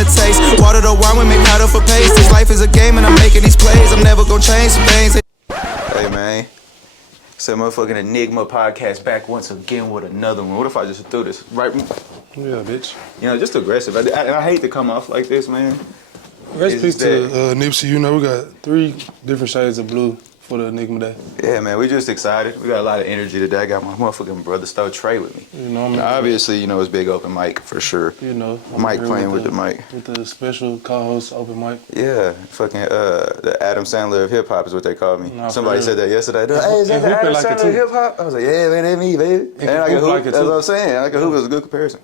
the taste. Water the wine, we make powder for paste. This life is a game and I'm making these plays. I'm never gonna change some things. Hey man, it's a motherfucking Enigma podcast back once again with another one. What if I just threw this right? Yeah, bitch. You know, just aggressive. And I hate to come off like this, man. Rest in peace to Nipsey. You know, we got 3 different shades of blue for the Enigma Day. Yeah, man, we just excited. We got a lot of energy today. I got my motherfucking brother toeTre with me. You know, I mean, obviously, you know, it's big open mic for sure. You know, Mike playing with the mic. With the special co-host open mic. Yeah, fucking the Adam Sandler of hip hop is what they call me. Nah, somebody said that yesterday. Hey, is that the Adam Sandler of hip hop? I was like, yeah, man, that's me, baby. And I can hoop. That's what I'm saying. I can hoop is a good comparison.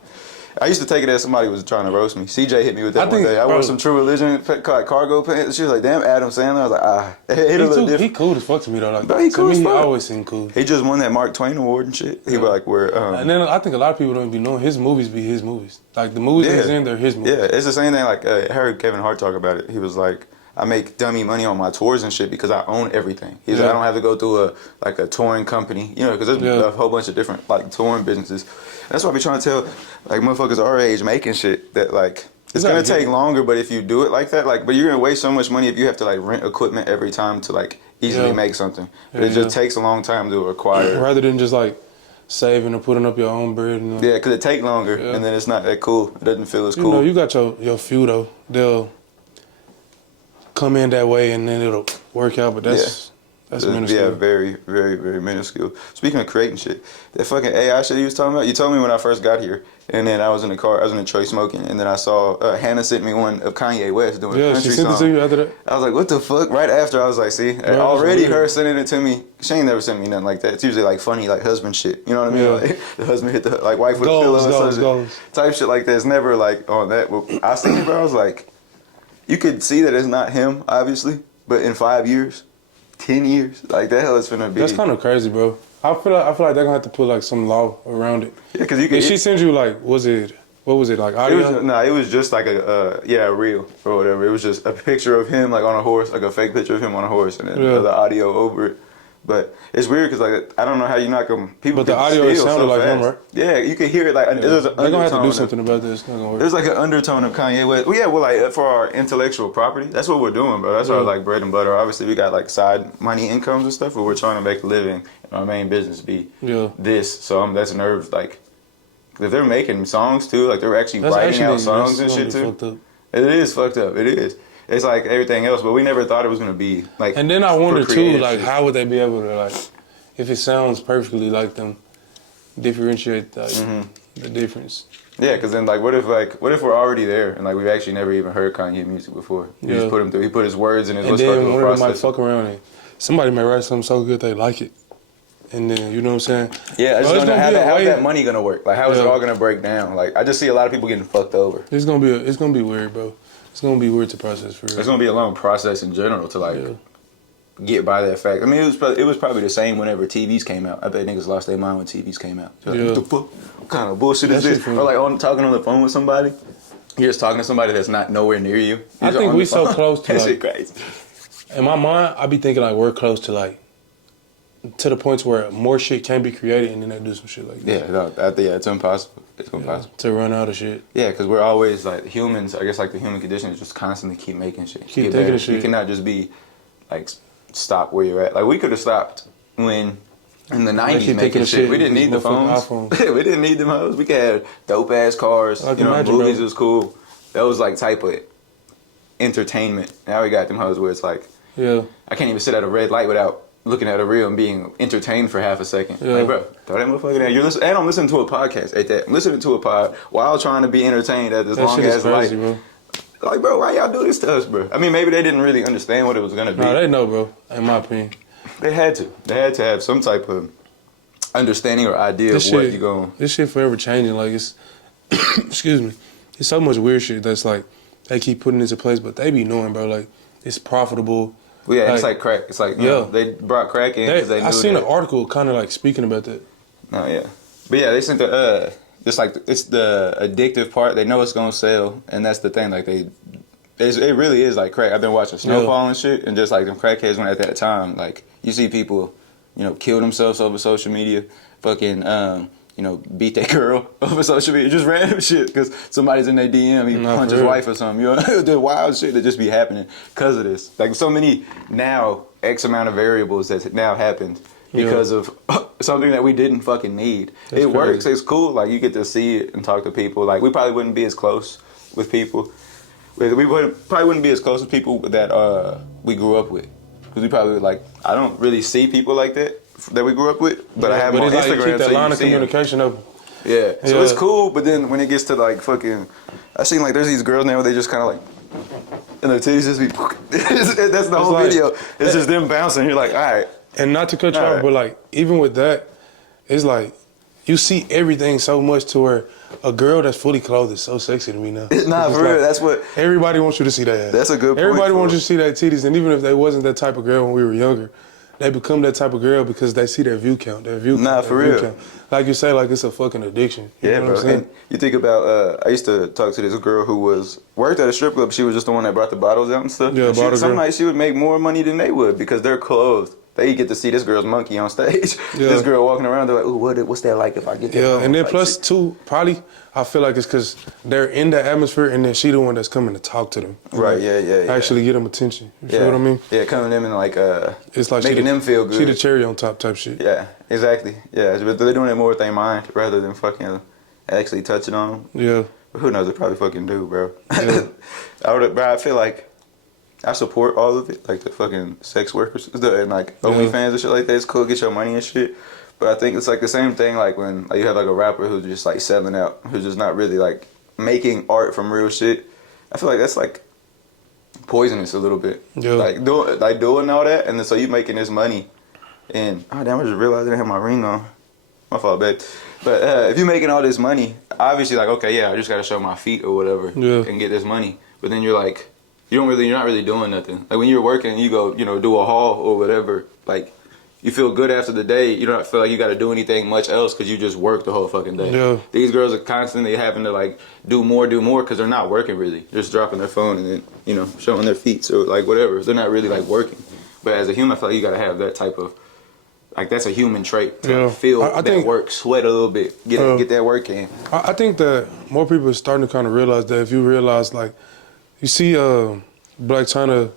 I used to take it as somebody was trying to roast me. CJ hit me with that one day. I wore some True Religion cargo pants. She was like, damn, Adam Sandler. I was like, he cool as fuck to me though. Like, bro, he cool as fuck. He always seemed cool. He just won that Mark Twain award and shit. He was like, where and then I think a lot of people don't even know his movies be his movies. Like the movies he's in, they're his movies. Yeah, it's the same thing. Like I heard Kevin Hart talk about it. He was like, I make dummy money on my tours and shit because I own everything. He's like, I don't have to go through a touring company, you know, because there's a whole bunch of different like touring businesses. That's why I be trying to tell like motherfuckers our age making shit that like it's gonna take longer, but if you do it like that, like, but you're gonna waste so much money if you have to like rent equipment every time to like easily make something. But it just takes a long time to acquire. Rather than just like saving or putting up your own bread. And, yeah, because it take longer and then it's not that cool. It doesn't feel as cool. You know, you got your few though. They'll come in that way and then it'll work out, but that's minuscule. Yeah, very, very, very minuscule. Speaking of creating shit, that fucking AI shit you was talking about, you told me when I first got here, and then I was in the car, I was in Detroit smoking, and then I saw Hannah sent me one of Kanye West doing a country she sent song. it to you after that? I was like, what the fuck? Right after, I was like, see, already her sending it to me, she ain't never sent me nothing like that. It's usually like funny, like husband shit, you know what I mean? Yeah. Like, the husband hit the like wife with a pillow and such type shit like that. It's never like on that. I seen it, bro, I was like, you could see that it's not him, obviously, but in 5 years, 10 years, like that hell it's finna be. That's kind of crazy, bro. I feel like they're gonna have to put like some law around it. Yeah, because you can. She sends you like, what was it like audio? It was just like a reel or whatever. It was just a picture of him like on a horse, like a fake picture of him on a horse, and then the audio over it. But it's weird because like I don't know how you knock them. People, but the audio sounded like him, right? Yeah, you can hear it like there's an undertone. They're gonna have to do something about this. It's not gonna work. There's like an undertone of Kanye West. Well, yeah, well, like for our intellectual property, that's what we're doing, bro. That's our like bread and butter. Obviously, we got like side money incomes and stuff, but we're trying to make a living. And our main business be this. So that's nerves. Like if they're making songs too, like they're actually writing out songs and shit too. It is fucked up. It is. It's like everything else, but we never thought it was gonna be like. And then I wonder too, like how would they be able to like, if it sounds perfectly like them, differentiate like the difference. Yeah, because then like what if we're already there and like we've actually never even heard Kanye music before? You just put him through. He put his words in his. And then one of them might fuck around and somebody may write something so good they like it, and then you know what I'm saying? Yeah, I just don't know how's that money gonna work? Like how is it all gonna break down? Like I just see a lot of people getting fucked over. It's gonna be weird, bro. It's gonna be weird to process for real. It's gonna be a long process in general to like get by that fact. I mean, it was probably the same whenever TVs came out. I bet niggas lost their mind when TVs came out. Like, what the fuck? What kind of bullshit is this? Or like talking on the phone with somebody. You're just talking to somebody that's not nowhere near you. I think we so close to that like. Shit crazy. In my mind, I be thinking like we're close to like to the points where more shit can be created and then they do some shit like that. Yeah, it's impossible. It's impossible to run out of shit. Yeah, because we're always like humans. I guess like the human condition is just constantly keep making shit. Keep thinking of shit. You cannot just be like stop where you're at. Like we could have stopped when in the 90s making shit. We didn't need the phones. We didn't need them hoes. We could have dope ass cars. Like, you know, movies was cool. That was like type of entertainment. Now we got them hoes where it's like, I can't even sit at a red light without looking at a reel and being entertained for half a second. Like, bro, throw that motherfucker down. And I'm listening to a podcast at that. I'm listening to a pod while trying to be entertained at this long ass light. Bro. Like, bro, why y'all do this to us, bro? I mean, maybe they didn't really understand what it was gonna be. No, they know, bro. In my opinion, they had to. They had to have some type of understanding or idea of what you going. This shit forever changing. Like it's, excuse me, it's so much weird shit that's like they keep putting into place, but they be knowing, bro. Like it's profitable. Well, yeah, it's like crack. It's like, you know, they brought crack in because they knew. I seen an article kind of like speaking about that. Oh, yeah. But yeah, they sent the, it's like, it's the addictive part. They know it's going to sell, and that's the thing. Like, it really is like crack. I've been watching Snowfall and shit, and just like them crackheads went at that time. Like, you see people, you know, kill themselves over social media, fucking you know, beat that girl over social media, just random shit, because somebody's in their DM, he punch his wife or something, you know, the wild shit that just be happening because of this. Like so many now, X amount of variables that now happened because of something that we didn't fucking need. That's it works, it's cool, like you get to see it and talk to people. Like we probably wouldn't be as close with people. Probably wouldn't be as close with people that we grew up with. Because we probably like, I don't really see people like that we grew up with, but I have them on Instagram. Like keep that line of communication up. Yeah, so it's cool, but then when it gets to like fucking, I seen like there's these girls now where they just kind of like, and their titties just be, that's the whole like, video. It's just them bouncing. You're like, all right. And not to cut you off, but like even with that, it's like you see everything so much to where a girl that's fully clothed is so sexy to me now. Nah, for real, that's what everybody wants you to see that. That's a good point. Everybody wants you to see that titties, and even if they wasn't that type of girl when we were younger, they become that type of girl because they see their view count. For real. Like you say, like it's a fucking addiction. You know bro. What I'm saying? And you think about, I used to talk to this girl who worked at a strip club. She was just the one that brought the bottles out and stuff. Yeah, some nights she would make more money than they would because they're clothed. They get to see this girl's monkey on stage. Yeah. This girl walking around, they're like, ooh, what's that like if I get that? Yeah, and then like, plus too, probably, I feel like it's because they're in the atmosphere and then she the one that's coming to talk to them. Right, like, Actually get them attention. You feel what I mean? Yeah, coming to them and like, it's like making them feel good. She the cherry on top type shit. Yeah, exactly. Yeah, but they're doing it more with their mind rather than fucking actually touching on them. Yeah. But who knows, they probably fucking do, bro. Yeah. I feel like I support all of it, like the fucking sex workers and like OnlyFans and shit like that. It's cool, get your money and shit. But I think it's like the same thing, like when you have like a rapper who's just like selling out, who's just not really like making art from real shit. I feel like that's like poisonous a little bit. Yeah. Like doing all that, and then so you making this money, and oh damn, I just realized I didn't have my ring on. My fault, babe. But if you're making all this money, obviously like okay, yeah, I just gotta show my feet or whatever and get this money. But then you're like, you're not really doing nothing. Like when you're working, you go, do a haul or whatever. Like you feel good after the day. You don't feel like you got to do anything much else because you just work the whole fucking day. Yeah. These girls are constantly having to like do more because they're not working really. They're just dropping their phone and then showing their feet. So like whatever. They're not really like working. But as a human, I feel like you got to have that type of like that's a human trait to feel that work, sweat a little bit, get that work in. I think that more people are starting to kind of realize that if you realize like. You see Black China.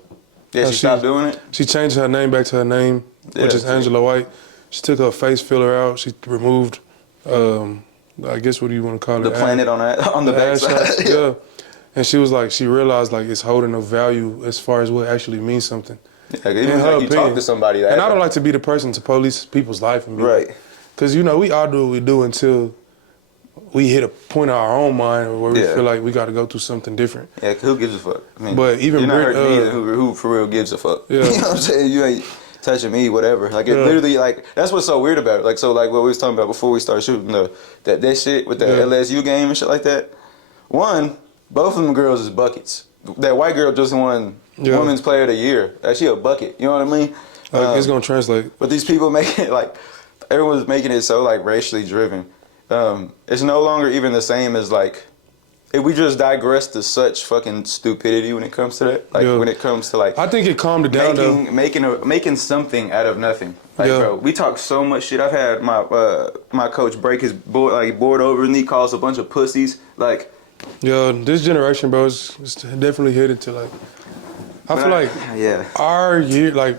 Yeah, she stopped doing it? She changed her name back to her name, which is Angela White. She took her face filler out. She removed, I guess what do you want to call it? The planet on the backside. Yeah. And she was like, she realized like it's holding no value as far as what actually means something. Yeah, even like you talk to somebody. And I don't like to be the person to police people's life. And right. Because, we all do what we do until we hit a point in our own mind where we feel like we got to go through something different. Yeah, who gives a fuck? I mean, but even you're not hurting me, who for real gives a fuck? Yeah. You know what I'm saying? You ain't touching me, whatever. Like it literally, like that's what's so weird about it. Like so, like what we was talking about before we started shooting that shit with the LSU game and shit like that. One, both of them girls is buckets. That white girl just won Women's Player of the Year. She a bucket. You know what I mean? It's gonna translate. But these people making it like everyone's making it so like racially driven. It's no longer even the same as like if we just digress to such fucking stupidity when it comes to that. Like when it comes to like I think it calmed it down making something out of nothing. Like bro, we talk so much shit. I've had my coach break his board over and he calls a bunch of pussies. Like this generation, bro, is definitely headed to like I feel like our year like,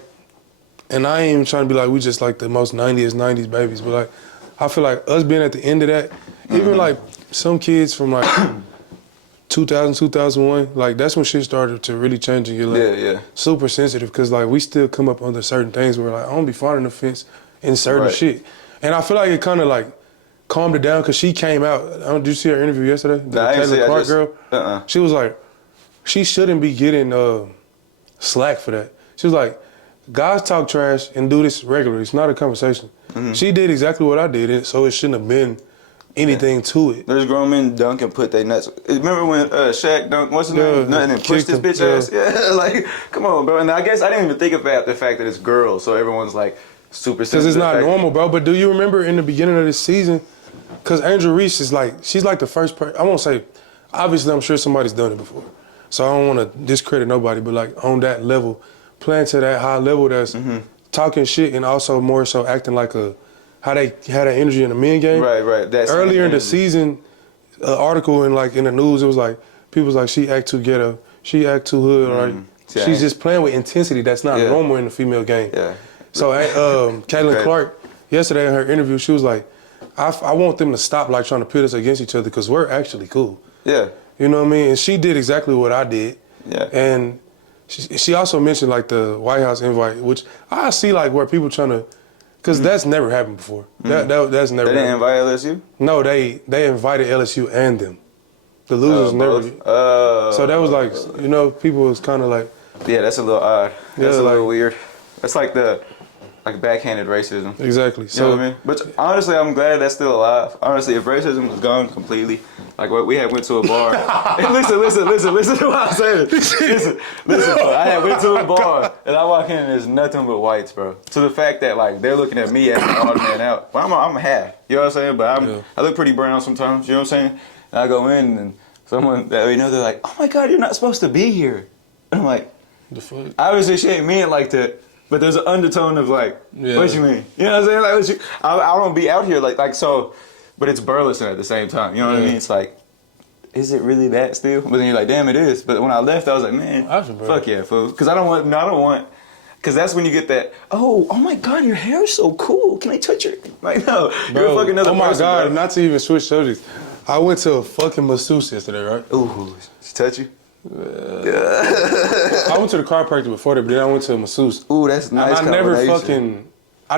and I ain't even trying to be like we just like the most 90s babies, but like I feel like us being at the end of that, even like some kids from like 2000, 2001, like that's when shit started to really change and get like super sensitive because like we still come up under certain things where like I don't be finding offense in certain shit. And I feel like it kind of like calmed it down because she came out. Did you see her interview yesterday? The Taylor Clark girl? She was like, she shouldn't be getting slack for that. She was like, guys talk trash and do this regularly. It's not a conversation. She did exactly what I did, so it shouldn't have been anything to it. There's grown men dunk and put their nuts. Remember when Shaq dunked, what's his name? Nothing and pushed his bitch ass? Yeah, like, come on, bro. And I guess I didn't even think about the fact that it's girls, so everyone's like super sensitive. Because it's not normal, bro. But do you remember in the beginning of this season, because Angel Reese is like, she's like the first person, I won't say, obviously I'm sure somebody's done it before. So I don't want to discredit nobody, but like on that level, playing to that high level that's talking shit and also more so acting like a how they had that energy in the men game. Right. That's earlier in the season, article in like in the news, it was like people was like she act too ghetto, she act too hood, right? She's just playing with intensity that's not normal in the female game. Yeah. So Caitlin Clark yesterday in her interview, she was like, I want them to stop like trying to pit us against each other because we're actually cool. Yeah. You know what I mean? And she did exactly what I did. Yeah. And she also mentioned like the White House invite, which I see like where people trying to, because that's never happened before. That's never They didn't happened. invite LSU? No, they invited LSU and them. The losers never. So that was like, you know, people was kind of like. Yeah, that's a little odd. That's a little weird. That's like backhanded racism. Exactly. You know what I mean? But honestly, I'm glad that's still alive. Honestly, if racism was gone completely, like what we had went to a bar. listen to what I'm saying. Listen, bro. I had went to a bar and I walk in and there's nothing but whites, bro. To the fact that like they're looking at me as an odd man out. But I'm half. You know what I'm saying? But I look pretty brown sometimes. You know what I'm saying? And I go in and someone that we know, they're like, "Oh my God, you're not supposed to be here." And I'm like, the fuck? Obviously she ain't mean it like that. But there's an undertone of like, what you mean? You know what I'm saying? Like, I don't be out here like so, but it's Burleson at the same time. You know what I mean? It's like, is it really that still? But then you're like, damn, it is. But when I left, I was like, man, fuck yeah, fool. Because I don't want, because that's when you get that, oh my God, your hair is so cool. Can I touch it? Like, no, bro, you're a fucking another person. Oh my God, bro. not to even switch subjects. I went to a fucking masseuse yesterday, right? Ooh, she touch you? I went to the chiropractor before that, but then I went to a masseuse. Ooh, that's nice. I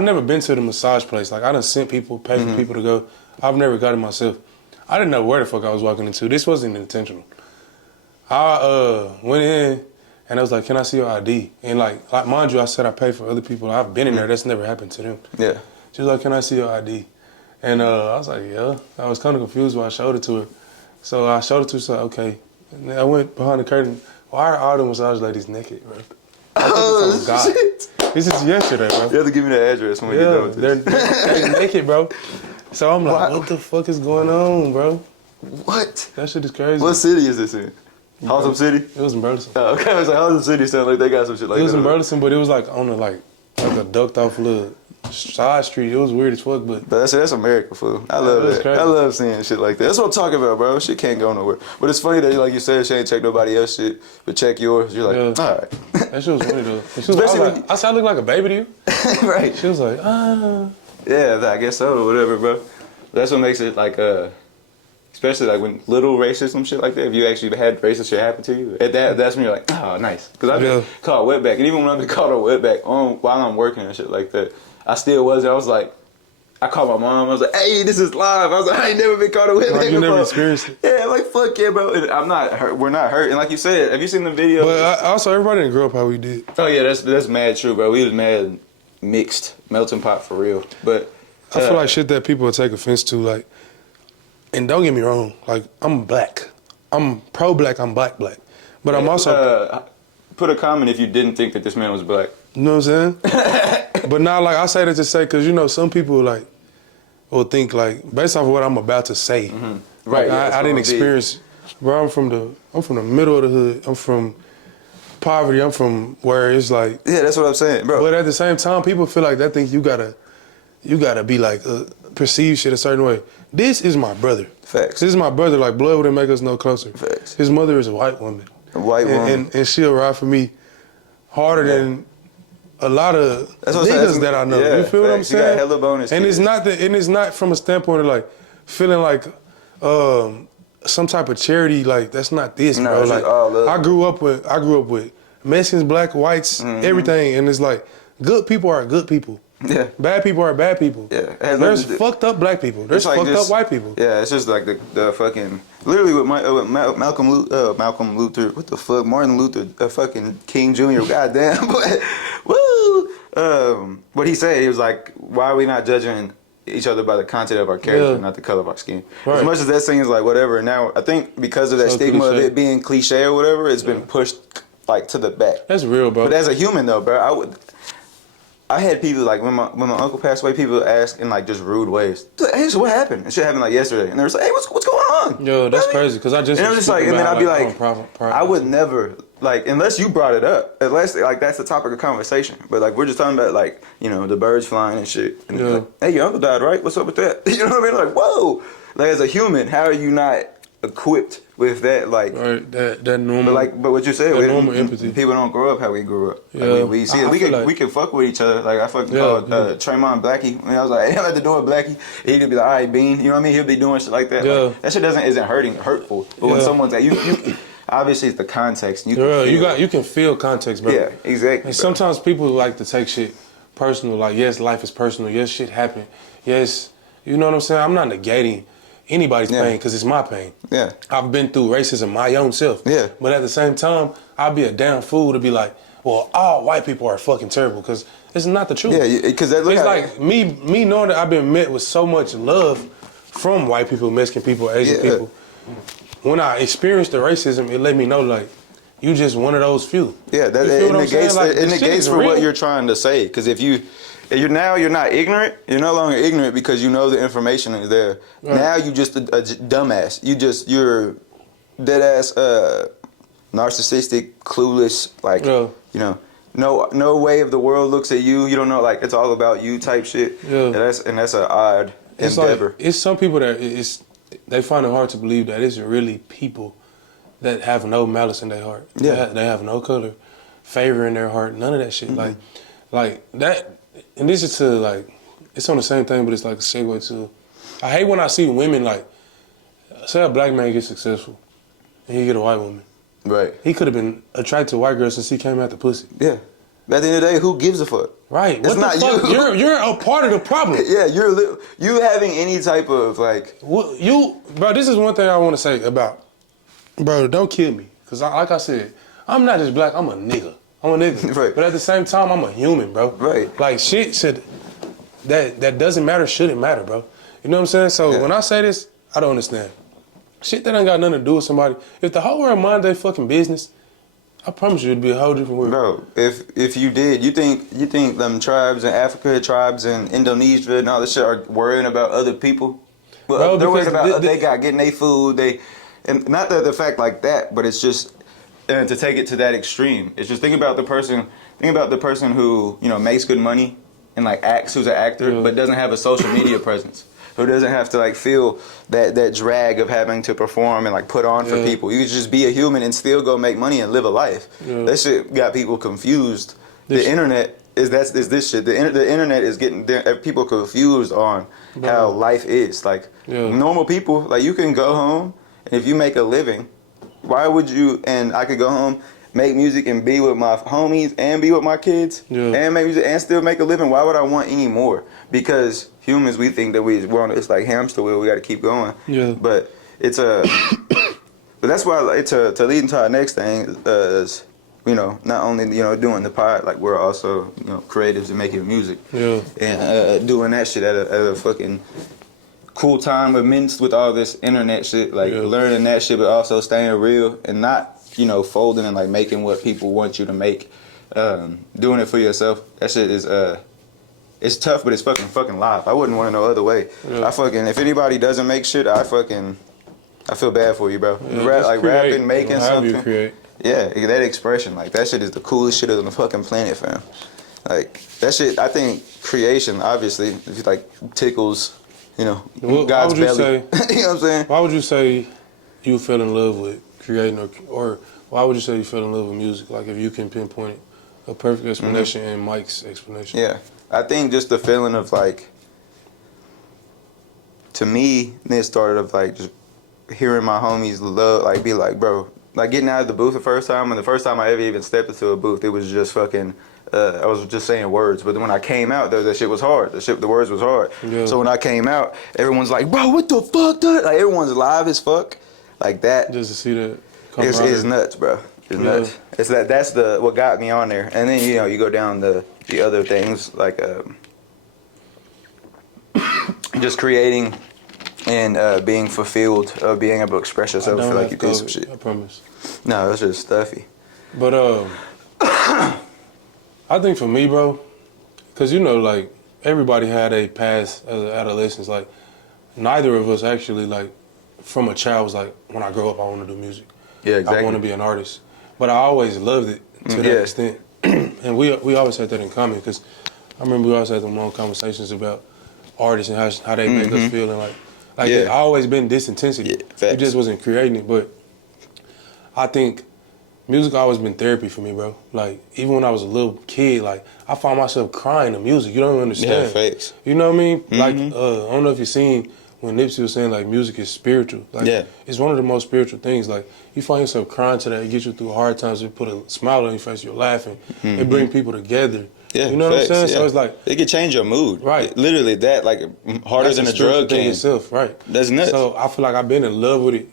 never been to the massage place. Like I done sent people, paid for people to go. I've never got it myself. I didn't know where the fuck I was walking into. This wasn't intentional. I went in and I was like, "Can I see your ID?" And like mind you, I said I paid for other people. I've been in there. That's never happened to them. Yeah. She was like, "Can I see your ID?" And I was like, "Yeah." I was kind of confused when I showed it to her. So I showed it to her. So okay. And then I went behind the curtain. Why are all the massage ladies naked, bro? Shit. This is yesterday, bro. You have to give me the address when we get done with this. They're naked, bro. So I'm like, what the fuck is going on, bro? What? That shit is crazy. What city is this in? Halsum City? It was in Burleson. Oh, okay. I was like, Halsum City sound like they got some shit like that. It was in Burleson, but it was like on a a ducked off little side street. It was weird as fuck, but that's America, fool. I love that. Crazy. I love seeing shit like that. That's what I'm talking about, bro. Shit can't go nowhere. But it's funny that, like you said, she ain't check nobody else shit, but check yours. You're like, all right. That shit was funny though. I said I look like a baby to you. Right. She was like, Yeah, I guess so, or whatever, bro. That's what makes it like, especially like when little racism shit like that, if you actually had racist shit happen to you, that's when you're like, oh, nice. Because I've been caught wetback. And even when I've been caught a wetback while I'm working and shit like that, I still was there. I was like, I called my mom. I was like, hey, this is live. I was like, I ain't never been caught a wetback before. You never experienced it? Yeah, I'm like, fuck yeah, bro. And I'm not hurt. We're not hurt. And like you said, have you seen the video? But also, everybody didn't grow up how we did. Oh, yeah, that's mad true, bro. We was mad mixed, melting pot for real. But I feel like shit that people would take offense to, like, and don't get me wrong, like, I'm black. I'm pro-black, I'm black. But I'm also... put a comment if you didn't think that this man was black. You know what I'm saying? But now, like, I say that to say, because, you know, some people, like, will think, like, based off of what I'm about to say. Mm-hmm. Right. Like, I didn't experience... Bro, I'm from the middle of the hood. I'm from poverty. I'm from where it's like... Yeah, that's what I'm saying, bro. But at the same time, people feel like they think you gotta be, like, perceive shit a certain way. This is my brother. Facts. This is my brother. Like, blood wouldn't make us no closer. Facts. His mother is a white woman. A white woman. And she'll ride for me harder than a lot of niggas that I know. Yeah, you feel what I'm saying? You got hella bonus and kids. it's not from a standpoint of like feeling like some type of charity. Like that's not this, no, bro. Like I grew up with Mexicans, black, whites, everything, and it's like good people are good people. Yeah. Bad people are bad people. Yeah. There's fucked up black people. There's like fucked up white people. Yeah, it's just like the fucking literally with Malcolm Luther, what the fuck, Martin Luther, fucking King Jr. Goddamn, but woo. What he said, he was like, why are we not judging each other by the content of our character, not the color of our skin? Right. As much as that seems like whatever. Now I think because of that stigma of it being cliche or whatever, it's been pushed like to the back. That's real, bro. But as a human though, bro, I had people like when my uncle passed away, people ask in like just rude ways. Like, hey, so what happened? It shit happened like yesterday, and they were like, hey, what's going on? Yo, that's crazy because I just. And I'm just like, and then I'd be like, I would never like unless you brought it up, unless like that's the topic of conversation. But like we're just talking about like the birds flying and shit. And like, hey, your uncle died, right? What's up with that? You know what I mean? Like, whoa. Like as a human, how are you not equipped with that? Like that normal. But what you said, normal empathy. People don't grow up how we grew up. Yeah, like we see it. We can fuck with each other. Like I fucking called Tremont Blackie. When I was like, hey, I'm at the door, Blackie. He'd be like, all right, Bean. You know what I mean? He'll be doing shit like that. Yeah. Like, that shit isn't hurtful. But when someone's like, you obviously it's the context. You can feel context, bro. Yeah, exactly. And sometimes people like to take shit personal. Like, yes, life is personal. Yes, shit happened. Yes, you know what I'm saying? I'm not negating anybody's pain because it's my pain. Yeah. I've been through racism my own self. Yeah. But at the same time, I'd be a damn fool to be like, well, all white people are fucking terrible because it's not the truth. Yeah, because it's like me knowing that I've been met with so much love from white people, Mexican people, Asian people. When I experienced the racism, it let me know like you just one of those few. Yeah, it negates for what you're trying to say. Because if you're not ignorant. You're no longer ignorant because you know the information is there. Right. Now you just a dumbass. You're dead ass narcissistic, clueless. Like no way of the world looks at you. You don't know. Like it's all about you type shit. Yeah. And that's an odd endeavor. Like, it's some people that they find it hard to believe that it's really people that have no malice in their heart. Yeah. They have no color, favor in their heart. None of that shit. Mm-hmm. Like that. And this is to like, it's on the same thing, but it's like a segue to, I hate when I see women like, say a black man gets successful and he get a white woman. Right. He could have been attracted to a white girl since he came out the pussy. Yeah. But at the end of the day, who gives a fuck? Right. It's not you. You're a part of the problem. Yeah, you having any type of like. Bro, this is one thing I want to say about, bro, don't kill me. Because like I said, I'm not just black, I'm a nigga. Right. But at the same time, I'm a human, bro. Right. Like shit that doesn't matter shouldn't matter, bro. You know what I'm saying? So when I say this, I don't understand. Shit that ain't got nothing to do with somebody. If the whole world mind their fucking business, I promise you it'd be a whole different world. Bro, if you did, you think them tribes in Africa, tribes in Indonesia and all this shit are worrying about other people? Well, bro, they're worried about they got getting their food, and not the fact like that, but it's just and to take it to that extreme. It's just think about the person who, makes good money and like acts, who's an actor, but doesn't have a social media presence. Who doesn't have to like feel that drag of having to perform and like put on for people. You could just be a human and still go make money and live a life. Yeah. That shit got people confused. The internet is this shit. The internet is getting people confused on how life is. Like normal people, like you can go home and if you make a living, why would you? And I could go home, make music and be with my homies and be with my kids and make music and still make a living. Why would I want any more? Because humans, we think that it's like hamster wheel. We got to keep going. Yeah. But it's but that's why to lead into our next thing is not only doing the pod, like we're also creatives and making music. Yeah. And doing that shit at a fucking cool time amidst with all this internet shit, like learning that shit, but also staying real and not folding and like making what people want you to make. Doing it for yourself. That shit is it's tough, but it's fucking live. I wouldn't want to no other way. Yeah. If anybody doesn't make shit, I feel bad for you, bro. Yeah, rapping, making something. Yeah, that expression, like that shit is the coolest shit on the fucking planet, fam. Like that shit, I think creation, obviously, if it like tickles, God's belly. You know what I'm saying? Why would you say you fell in love with creating or why would you say you fell in love with music? Like if you can pinpoint a perfect explanation in Mike's explanation. Yeah. I think just the feeling of like, to me, it started of like just hearing my homies love, like be like, bro, like getting out of the booth the first time, and the first time I ever even stepped into a booth, it was just fucking, I was just saying words, but then when I came out, that shit was hard. The words was hard. Yeah. So when I came out, everyone's like, bro, what the fuck, dude? Like everyone's live as fuck, like that. Just to see that. It's nuts, bro. It's nuts. It's that's what got me on there, and then you go down the other things like just creating and being fulfilled, being able to express yourself. I feel like you did some shit. I promise. No, that's just stuffy. But I think for me, bro, Cause you know, like everybody had a past as adolescents. Like neither of us actually like from a child was like, when I grow up, I want to do music. Yeah, exactly. I want to be an artist. But I always loved it to that extent. And we always had that in common because I remember we always had them long conversations about artists and how they make us feel and like it always been this intensity. We just wasn't creating it. But I think music always been therapy for me, bro. Like even when I was a little kid, like I found myself crying to music. You don't understand. Yeah, facts. You know what I mean? Like I don't know if you've seen when Nipsey was saying like music is spiritual. Like it's one of the most spiritual things. Like you find yourself crying to that, it gets you through hard times, it put a smile on your face, you're laughing. It brings people together. Yeah, you know what I'm saying? So it's like it could change your mood. Right. Literally that, like harder than a drug can. Itself, right. That's nuts. So I feel like I've been in love with it.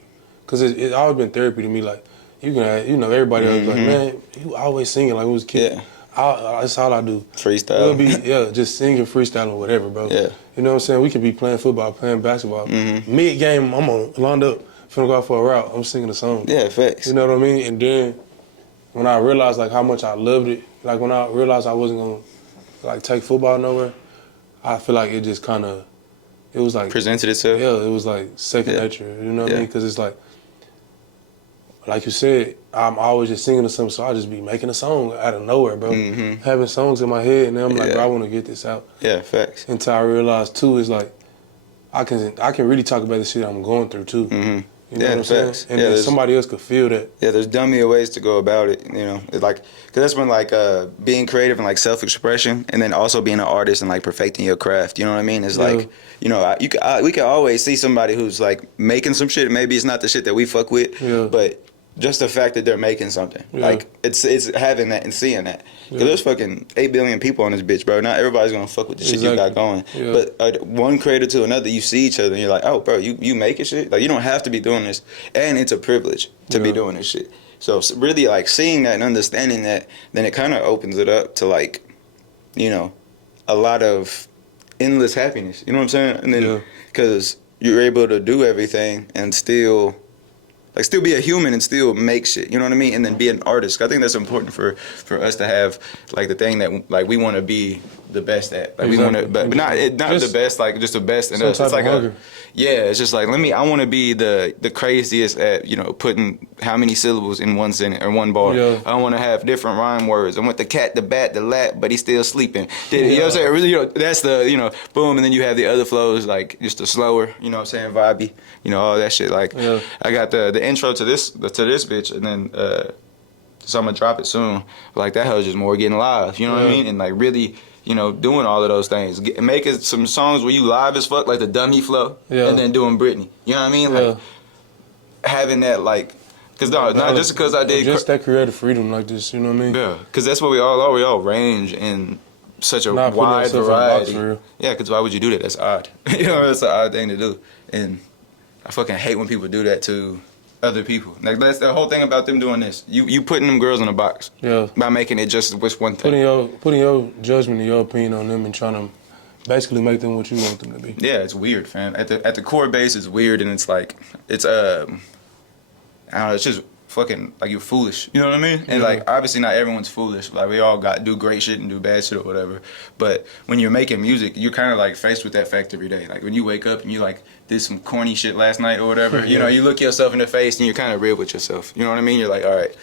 Cause it's always been therapy to me. Like you can you know, everybody else like, man, you always singing like when we was a kid. Yeah. That's all I do. Freestyle. We'll be just singing, freestyling, whatever, bro. Yeah. You know what I'm saying? We could be playing football, playing basketball. Mid game, I'm on lined up, finna go out for a route. I'm singing a song. Yeah, facts. You know what I mean? And then when I realized like how much I loved it, like when I realized I wasn't gonna like take football nowhere, I feel like it just kind of, it was like presented itself. Yeah, it was like second nature. You know what I mean? Because it's like you said, I'm always just singing or something, so I'll just be making a song out of nowhere, bro. Having songs in my head, and then I'm like, bro, I want to get this out. Yeah, facts. Until I realized, too, is like, I can really talk about the shit I'm going through, too. You know what I'm saying? And then somebody else could feel that. Yeah, there's dummier ways to go about it, you know. It's like, because that's when, like, being creative and, like, self-expression, and then also being an artist and, like, perfecting your craft, you know what I mean? It's like, you know, we can always see somebody who's, like, making some shit. Maybe it's not the shit that we fuck with, but just the fact that they're making something. Like, it's having that and seeing that. Because there's fucking 8 billion people on this bitch, bro. Not everybody's going to fuck with the shit you got going. But one creator to another, you see each other and you're like, oh, bro, you making shit? Like, you don't have to be doing this. And it's a privilege to be doing this shit. So really, like, seeing that and understanding that, then it kind of opens it up to, like, you know, a lot of endless happiness. You know what I'm saying? And then, because you're able to do everything and still be a human and still make shit, you know what I mean? And then be an artist. I think that's important for us to have, like, the thing that, like, we want to be the best at. Like, we want to, but not the best, like, just the best in us. It's like it's just like, I want to be the craziest at, you know, putting how many syllables in one sentence or one bar. I want to have different rhyme words. I want the cat, the bat, the lap, but he's still sleeping. You know what I'm saying? Really, you know, that's the, you know, boom, and then you have the other flows, like, just the slower, you know what I'm saying, vibey, you know, all that shit. Like, I got the intro to this bitch, and then so I'm gonna drop it soon. Like, that was just more getting live, you know what I mean? And, like, really, you know, doing all of those things. Making some songs where you live as fuck, like the dummy flow, and then doing Britney. You know what I mean? Like, having that, like, because not just because I did. Just that creative freedom like this, you know what I mean? Yeah, because that's what we all are. We all range in such a wide variety. Yeah, because why would you do that? That's odd. You know, that's an odd thing to do. And I fucking hate when people do that to other people. Like, that's the whole thing about them doing this. You putting them girls in a box. By making it just with one thing. Putting your judgment and your opinion on them and trying to basically make them what you want them to be. Yeah, it's weird, fam. At the core base, it's weird, and it's like, it's I don't know, it's just fucking, like, you're foolish. You know what I mean? And like, obviously not everyone's foolish. Like, we all do great shit and do bad shit or whatever. But when you're making music, you're kind of like faced with that fact every day. Like, when you wake up and you like did some corny shit last night or whatever, you know, you look yourself in the face and you're kind of real with yourself. You know what I mean? You're like, all right,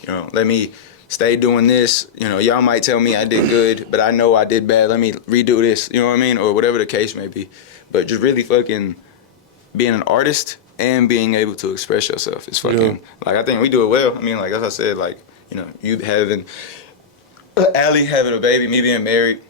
you know, let me stay doing this. You know, y'all might tell me I did good, but I know I did bad. Let me redo this. You know what I mean? Or whatever the case may be. But just really fucking being an artist and being able to express yourself is fucking, like, I think we do it well. I mean, like, as I said, like, you know, you having, Allie having a baby, me being married,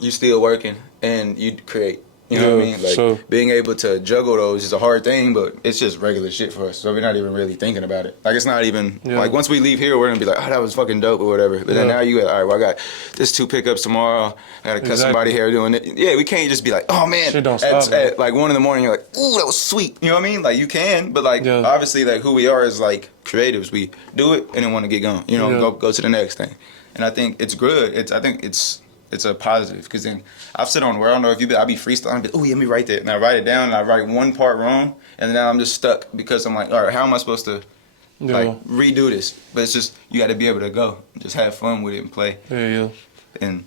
you still working, and you create. You know what I mean? Like, being able to juggle those is a hard thing, but it's just regular shit for us. So we're not even really thinking about it. Like, it's not even, like, once we leave here, we're going to be like, oh, that was fucking dope or whatever. But then now you got, all right, well, I got this 2 pickups tomorrow. I got to cut somebody hair doing it. Yeah, we can't just be like, oh, man. Shit don't stop, at like 1 in the morning, you're like, ooh, that was sweet. You know what I mean? Like, you can, but, like, obviously, like, who we are is, like, creatives. We do it and then want to get going. You know, go to the next thing. And I think it's good. I think it's a positive, because then I've sit on where I don't know if I be freestyling, I'll be, oh yeah, let me write that, and I write it down, and I write one part wrong, and now I'm just stuck because I'm like, all right, how am I supposed to like redo this? But it's just, you got to be able to go, just have fun with it and play. And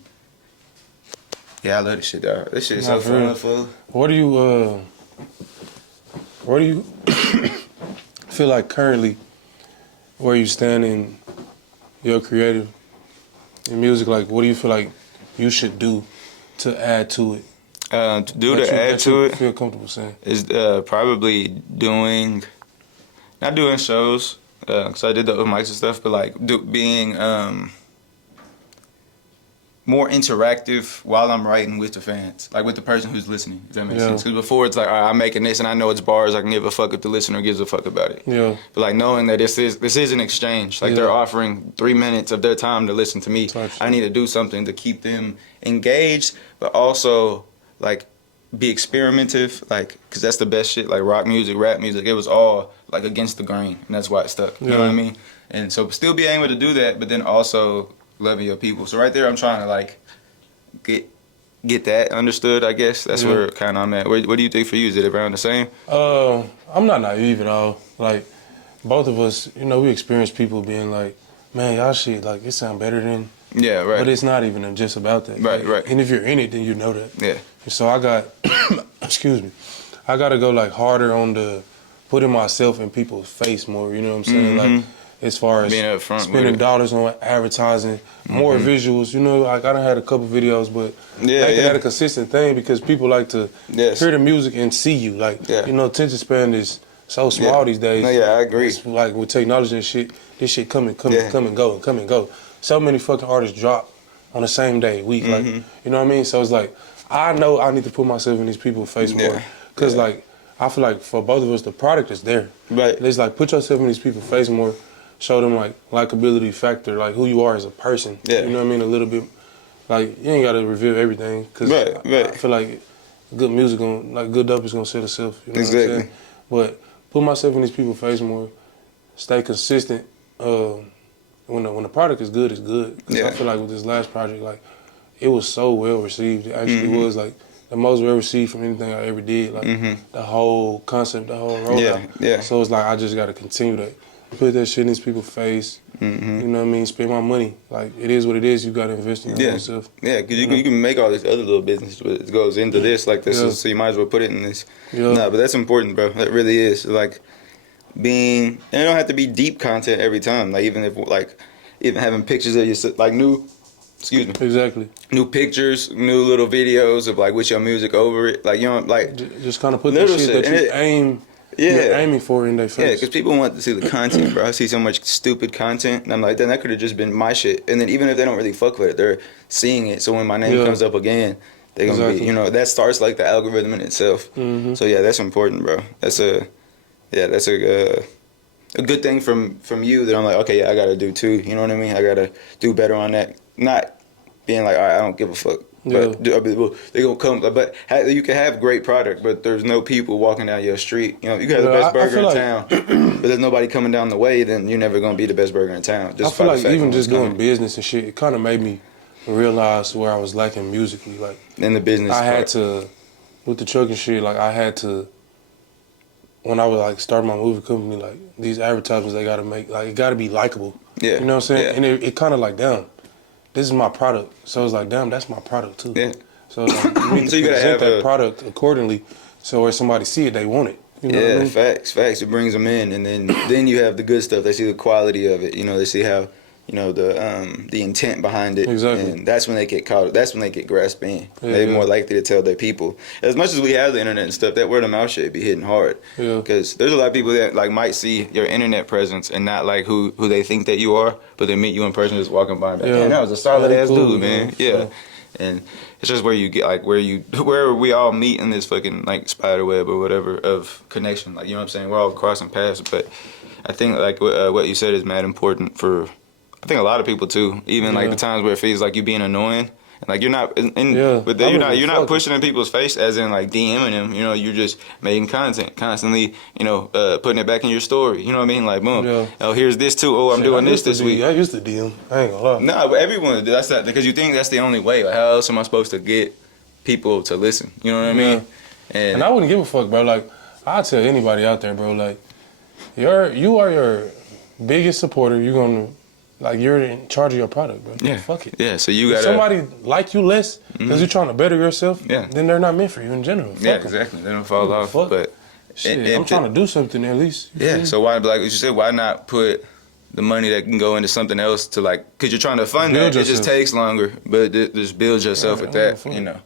Yeah, I love this shit, dog. This shit is so fun. Where do you feel like currently where you stand in your creative in music? Like, what do you feel like you should do to add to it? Feel comfortable saying is probably not doing shows because I did the open mics and stuff, but like being more interactive while I'm writing with the fans, like with the person who's listening. If that makes sense. Because before it's like, all right, I'm making this and I know it's bars. I can give a fuck if the listener gives a fuck about it. Yeah. But like knowing that this is an exchange. Like they're offering 3 minutes of their time to listen to me. I need to do something to keep them engaged, but also like be experimentative. Like, because that's the best shit. Like rock music, rap music. It was all like against the grain, and that's why it stuck. You know what I mean? And so still being able to do that, but then also loving your people. So right there, I'm trying to like get that understood. I guess that's where kind of I'm at. What do you think for you? Is it around the same? I'm not naive at all. Like both of us, you know, we experience people being like, "Man, y'all shit like it sound better than." Yeah, right. But it's not even just about that. Right, right. And if you're in it, then you know that. Yeah. And so I got, excuse me, I got to go like harder on the putting myself in people's face more. You know what I'm saying? Like. As far as being up front spending dollars on advertising, more visuals, you know, like I done had a couple videos, but making that a consistent thing because people like to hear the music and see you. Like, you know, attention span is so small these days. No, yeah, I agree. It's like with technology and shit, this shit come and go. So many fucking artists drop on the same day, week. Like, you know what I mean? So it's like, I know I need to put myself in these people's face more. Because like, I feel like for both of us, the product is there. Right. It's like, put yourself in these people's face more. Show them like likability factor, like who you are as a person. Yeah. You know what I mean? A little bit, like you ain't gotta reveal everything because I feel like good music, good dope is gonna sell itself. You know what I'm saying? But put myself in these people's face more, stay consistent. When the product is good, it's good. Cause I feel like with this last project, like it was so well received. It actually was like the most well received from anything I ever did. Like the whole concept, the whole rollout. Yeah. So it's like I just gotta continue that. Put that shit in these people's face. You know what I mean? Spend my money. Like, it is what it is. You got to invest in yourself. Yeah, because you can make all this other little business that goes into this. Like, this is, so you might as well put it in this. Nah, but that's important, bro. That really is. Like, and it don't have to be deep content every time. Like, even having pictures of your, like, new pictures, new little videos of, like, with your music over it. Like, you know, like. Just kind of put the shit that you aim. You're aiming for in their face. Yeah, because people want to see the content, bro. I see so much stupid content, and I'm like, then that could have just been my shit. And then even if they don't really fuck with it, they're seeing it. So when my name comes up again, they're gonna be, you know, that starts like the algorithm in itself. So yeah, that's important, bro. That's a good thing from you that I'm like, okay, yeah, I gotta do too. You know what I mean? I gotta do better on that. Not being like, all right, I don't give a fuck. But they're gonna come. But you can have great product, but there's no people walking down your street. You know, you can have the best burger in town, but there's nobody coming down the way. Then you're never gonna be the best burger in town. I feel like even just doing business and shit, it kind of made me realize where I was lacking musically. Like in the business, I had to with the truck and shit. Like I had to when I was like starting my movie company. Like these advertisements, they gotta make like it gotta be likable. Yeah, you know what I'm saying. And it kind of like damn. This is my product, so it's like, damn, that's my product too. Yeah. So like, you need to present that product accordingly, so when somebody see it, they want it. You know what I mean? Facts. It brings them in, and then you have the good stuff. They see the quality of it. You know, they see how, you know, the intent behind it. Exactly. And that's when they get caught. That's when they get grasped in. They're more likely to tell their people. As much as we have the internet and stuff, that word of mouth shit be hitting hard. Yeah. Because there's a lot of people that like might see your internet presence and not like who they think that you are, but they meet you in person just walking by and be like, man, that was a solid ass dude, man. Yeah. And it's just where you get like where we all meet in this fucking like spider web or whatever of connection. Like, you know what I'm saying? We're all crossing paths, but I think like what you said is mad important for I think a lot of people too. Even like the times where it feels like you being annoying, and like you're not, but you're not pushing in people's face as in like DMing them. You know, you're just making content constantly. You know, putting it back in your story. You know what I mean? Like boom. Yeah. Oh, here's this too. Oh, I'm doing this week. I used to DM. I ain't gonna lie. Nah, but everyone that's that because you think that's the only way. Like how else am I supposed to get people to listen? You know what I mean? And I wouldn't give a fuck, bro. Like I tell anybody out there, bro. Like you are your biggest supporter. You're gonna like you're in charge of your product, bro. Yeah. Fuck it. Yeah. So you if gotta. somebody like you less because you're trying to better yourself. Yeah. Then they're not meant for you in general. Fuck Yeah, 'em. exactly. They don't fall off. Fuck. But shit, I'm trying to do something at least. Yeah. So why, like you said, why not put the money that can go into something else to like, because you're trying to fund Build that. yourself. It just takes longer, but just build yourself with that, fun. you know.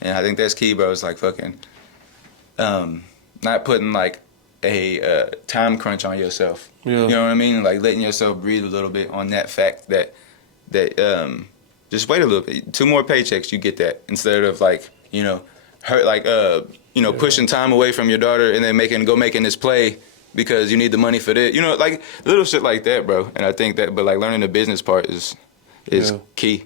And I think that's key, bro. It's like fucking, not putting like a time crunch on yourself. Yeah. You know what I mean? Like letting yourself breathe a little bit on that fact that just wait a little bit. 2 more paychecks, you get that, instead of like, you know, hurt like pushing time away from your daughter and then making this play because you need the money for this. You know, like little shit like that, bro. And I think that, but like learning the business part is key.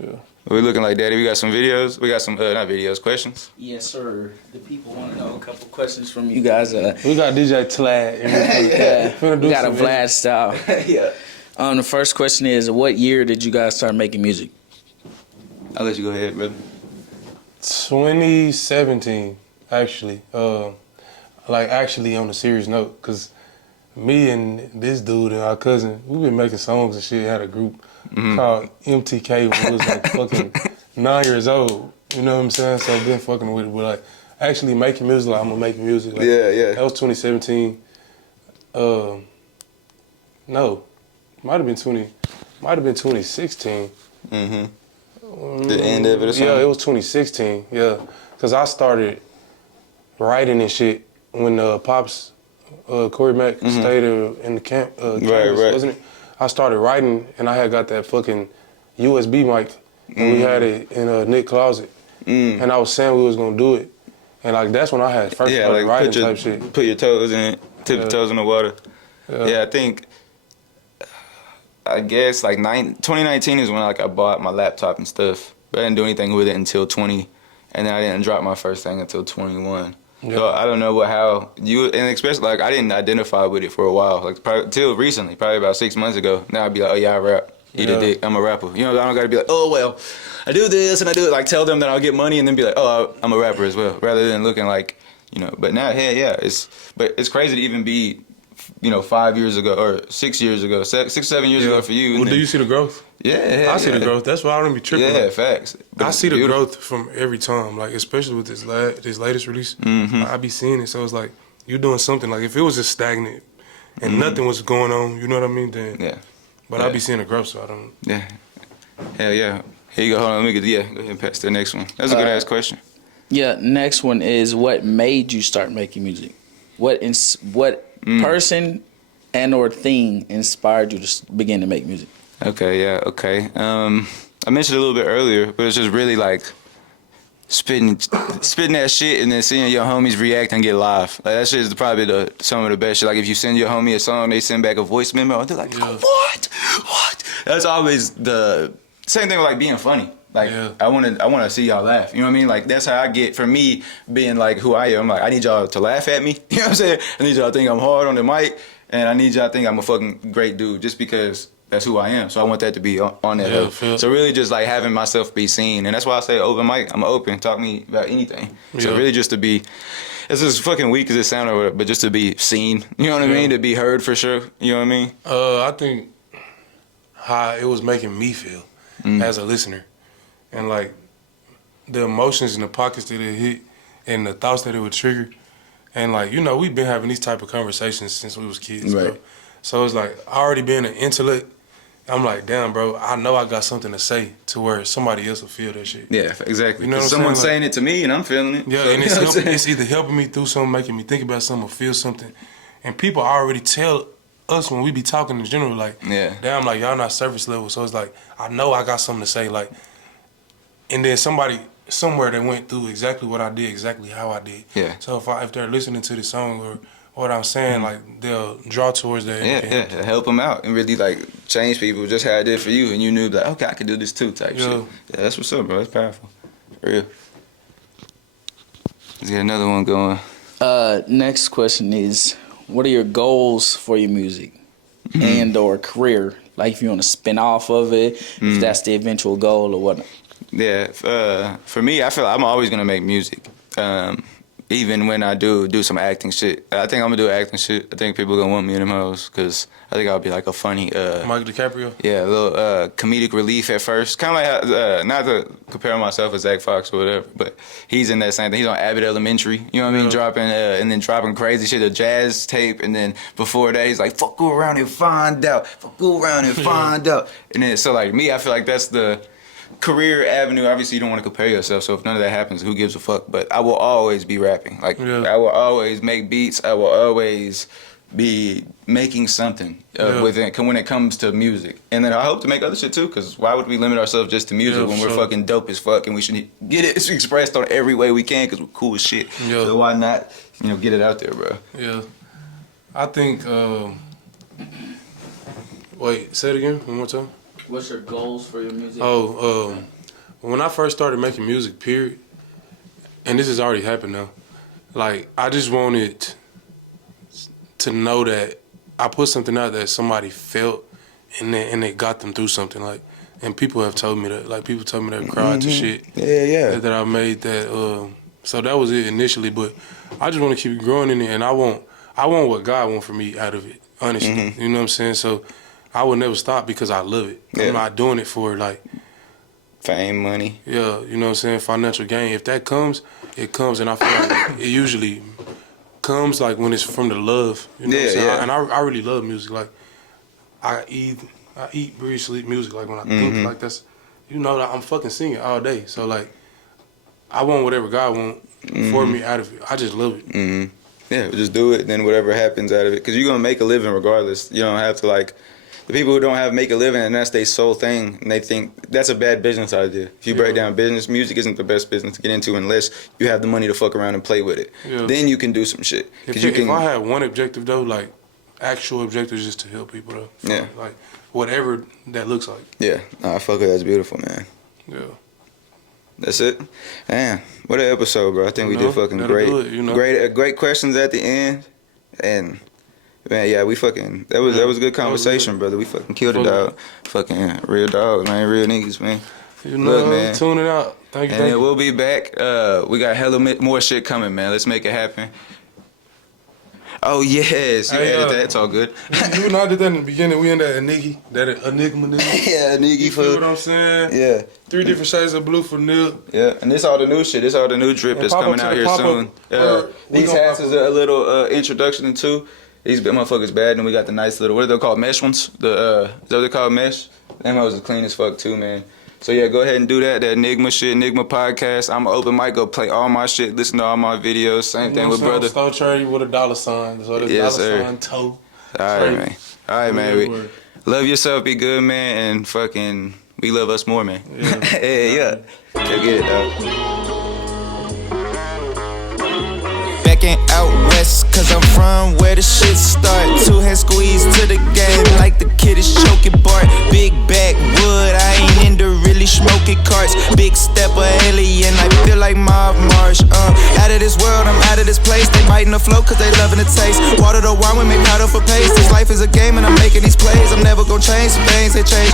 Yeah. We're looking like daddy. We got some videos. We got some not videos, questions. Yes, sir. The people want to know a couple questions from you guys. We got DJ Tlad. We got a Vlad style. Yeah. The first question is, what year did you guys start making music? I'll let you go ahead, brother. 2017, actually. Like actually on a serious note, cause me and this dude and our cousin, we've been making songs and shit. Had a group called MTK when we was like fucking 9 years old. You know what I'm saying? So I've been fucking with it, but like actually making music. Like I'm gonna make music. Like, Yeah. That was 2017. No, might have been 2016. The end of it or something? Yeah, it was 2016. Yeah, cause I started writing and shit when Pops, Corey Mack stayed in the camp, campus, wasn't it? I started writing and I had got that fucking USB mic and we had it in Nick's closet. And I was saying we was gonna do it, and like that's when I had first started like writing type shit. Put your toes in it, tip your toes in the water. Yeah, I think. I guess like 2019 is when like I bought my laptop and stuff, but I didn't do anything with it until 20, and then I didn't drop my first thing until 21. Yeah. So I don't know how you, and especially like I didn't identify with it for a while, like till recently, probably about 6 months ago. Now I'd be like, oh yeah, I rap, eat a dick, I'm a rapper. You know, I don't gotta be like, oh well, I do this and I do it. Like tell them that I'll get money and then be like, oh, I'm a rapper as well, rather than looking like, you know. But now, it's crazy to even be, you know, 5 years ago or 6 years ago, 7 years ago for you. Well, do you see the growth? Yeah, I see the growth. That's why I don't be tripping. Yeah, like, facts. I see the growth from every time, like especially with this latest release. I be seeing it, so it's like you're doing something. Like if it was just stagnant and nothing was going on, you know what I mean? Then But I be seeing the growth, so I don't. Yeah, hell yeah. Here you go. Hold on, let me get go ahead and pass to the next one. That's a good ass question. Yeah, next one is, what made you start making music? What person and or thing inspired you to begin to make music? Okay. I mentioned it a little bit earlier, but it's just really like spitting that shit and then seeing your homies react and get live. Like that shit is probably some of the best shit. Like if you send your homie a song, they send back a voice memo, and they're like, what? That's always the same thing with like being funny. Like I want to see y'all laugh. You know what I mean? Like that's how I get, for me being like who I am. I'm like, I need y'all to laugh at me. You know what I'm saying? I need y'all to think I'm hard on the mic, and I need y'all to think I'm a fucking great dude just because that's who I am. So I want that to be on that level. So really just like having myself be seen, and that's why I say open mic. I'm open. Talk to me about anything. So really just to be, it's as fucking weak as it sounds, but just to be seen. You know what I mean? To be heard for sure. You know what I mean? I think how it was making me feel as a listener. And like the emotions and the pockets that it hit and the thoughts that it would trigger. And like, you know, we've been having these type of conversations since we was kids, bro. So it's like, already being an intellect, I'm like, damn, bro, I know I got something to say to where somebody else will feel that shit. Yeah, exactly. You know what I'm someone's saying? saying it to me and I'm feeling it. Yeah, so, and it's either helping me through something, making me think about something or feel something. And people already tell us when we be talking in general, like, damn, like, y'all not surface level. So it's like, I know I got something to say, like, and then somebody somewhere that went through exactly what I did, exactly how I did. Yeah. So if they're listening to the song or what I'm saying, like they'll draw towards that. Yeah, help them out and really like change people just how I did for you, and you knew like, okay, I could do this too, type shit. Yeah, that's what's up, bro. That's powerful. For real. Let's get another one going. Next question is, what are your goals for your music and or career? Like if you want to spin off of it, if that's the eventual goal or whatnot. Yeah, for me, I feel like I'm always gonna make music. even when I do some acting shit. I think I'm gonna do acting shit. I think people gonna want me in them hoes because I think I'll be like a funny Mike DiCaprio. Yeah, a little comedic relief at first. Kind of like not to compare myself with Zach Fox or whatever, but he's in that same thing. He's on Abbott Elementary. You know what I mean? Dropping and then dropping crazy shit, a jazz tape, and then before that he's like, "Fuck, go around and find out. Fuck, go around and find out." And then so like me, I feel like that's the career avenue. Obviously you don't want to compare yourself, so if none of that happens, who gives a fuck? But I will always be rapping. Like I will always make beats. I will always be making something within when it comes to music. And then I hope to make other shit too, because why would we limit ourselves just to music when we're fucking dope as fuck and we should get it expressed on every way we can because we're cool as shit. So why not, get it out there, bro? Yeah. I think wait, say it again one more time. What's your goals for your music? When I first started making music, period, and this has already happened now, like, I just wanted to know that I put something out that somebody felt and it got them through something. Like, and people have told me that. Like, people told me that cried to shit. Yeah. That I made that. So that was it initially, but I just want to keep growing in it, and I want what God wants for me out of it, honestly. You know what I'm saying? So I will never stop because I love it. I'm not doing it for, like, fame, money. Yeah, you know what I'm saying? Financial gain. If that comes, it comes, and I feel like it usually comes like when it's from the love. You know what I'm saying? And I really love music. Like, I eat, breathe, sleep music. Like, when I think, like, that's, I'm fucking singing all day. So, like, I want whatever God wants for me out of it. I just love it. Yeah, just do it, then whatever happens out of it. Because you're going to make a living regardless. You don't have to, like, the people who don't have make a living and that's their sole thing, and they think that's a bad business idea. If you break down business, music isn't the best business to get into unless you have the money to fuck around and play with it. Then you can do some shit. If I had one objective, though, like, actual objective is just to help people, though. Like, whatever that looks like. Yeah, I fuck with that's beautiful, man. Yeah. That's it. Man, what an episode, bro. I think we did fucking great. Great questions at the end. And man, yeah, that was a good conversation, brother. We fucking killed it, dog. Fucking real dogs, man. Real niggas, man. Look, man. Tune it out. Thank you. And we'll be back. We got hella more shit coming, man. Let's make it happen. Oh, yes. You added that. It's all good. You and I did that in the beginning. We in that ENIGMA nigga. Yeah, ENIGMA. You feel what I'm saying? Yeah. 3 different shades of blue for Nip. Yeah, and this all the new shit. This all the new drip that's coming out here soon. These hats is a little introduction to. These motherfuckers bad, and we got the nice little, what are they called, mesh ones? Is that what they call, mesh? Them hoes are clean as fuck too, man. So yeah, go ahead and do that ENIGMA shit, ENIGMA podcast. I'm an open mic, go play all my shit, listen to all my videos. Same thing with brother. toeTre with a $. So that's $, toe. Alright, man. Love yourself, be good, man, and fucking, we love us more, man. Yeah. Go get it, dog. Backing out west, cause I'm from where the shit start. 2 hands squeezed to the game like the kid is choking Bart. Big backwood, I ain't into really smoking carts. Big stepper alien, I feel like Mob Marsh. Out of this world, I'm out of this place. They biting the flow cause they loving the taste. Water the wine, we make powder for paste. This life is a game and I'm making these plays. I'm never gonna change, some things they change.